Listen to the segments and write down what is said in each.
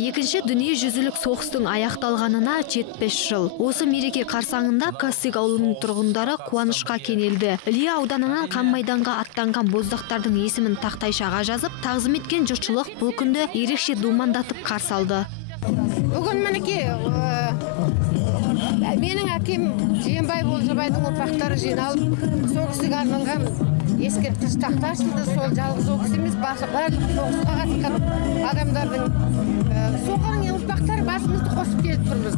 Екінші дүниежүзілік соғыстың аяқталғанына 75 жыл. Осы мереке қарсаңында Кастик ауылының тұрғындары қуанышқа кенелді. Іле ауданынан қан майданға аттанған боздақтардың есімін тақтайшаға жазып, тағзым еткен жұртшылық бұл күнді ерекше думандатып қарсы алды. Бүгін мінекей менің әкем Жиенбай Болжабайдың ұрпақтары жиналып, сол кісіге арналған ескерткіш тақта ашылды. Сол жалғыз ол кісі емес, барлық соғысқа қатысқан адамдардың соған ұрпақтар басымызды қосып келіп тұрмыз.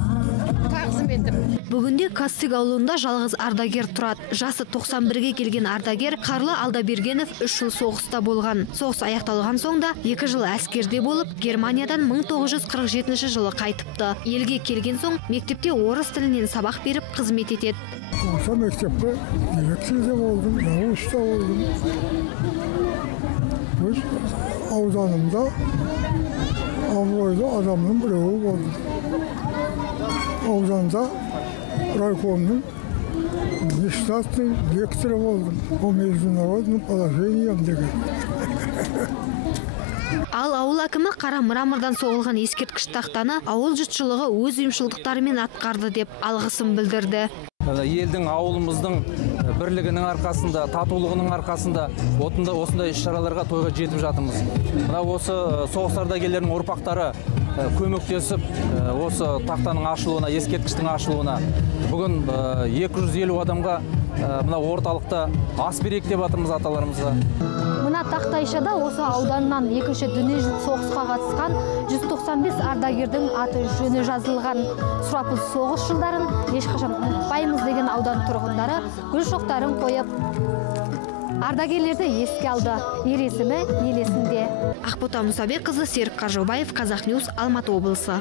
Тағзым етіп. Бүгінде Кастик ауылында жалғыз ардагер тұрады. Жасы 91-ге келген ардагер Қарлы Алдабергенов 3 жыл соғыста болған. Соғыс аяқталған соңда 2 жыл әскерде болып, Германиядан 1947 жылы қайтыпты. Елге келген соң мектепте орыс тілінен сабақ беріп қызмет етеді. Осы мектепте директорда болдым, дауыста болдым. Өз ауданымда абыройлы адамның біреуі болды. Ауданда райкомның нештатный директоры болдым. По международным положениям деген. Ал ауыл әкімі Қара мрамордан соғылған ескерткіш тақтаны ауыл жұртшылығы өз ұйымшылдықтарымен атқарды деп алғысын білдірді. Елдің, ауылымыздың бірлігінің арқасында, татулығының арқасында осындай іс-шараларға тойға жетіп жатырмыз. Осы соғыс ардагерлерінің ұрпақтары көмектесіп, осы тақтаның ашылуына, ескерткіштің ашылуына бүгін 250 адамға мына орталықта ас берейік деп жатырмыз аталарымызға. Мына тақтайшада осы ауданнан екінші дүниежүзілік соғысқа қатысқан 195 ардагердің аты жөні жазылған. Сұрапыл соғыс жылдарын ешқашан ұмытпаймыз деген аудан тұрғындары гүл шоқтарын қойып ардагерлерді еске алды. Ер есімі ел есінде. Ақбота Мұсабекқызы, Серік Қаржаубаев, Қазақньюс, Алматы облысы.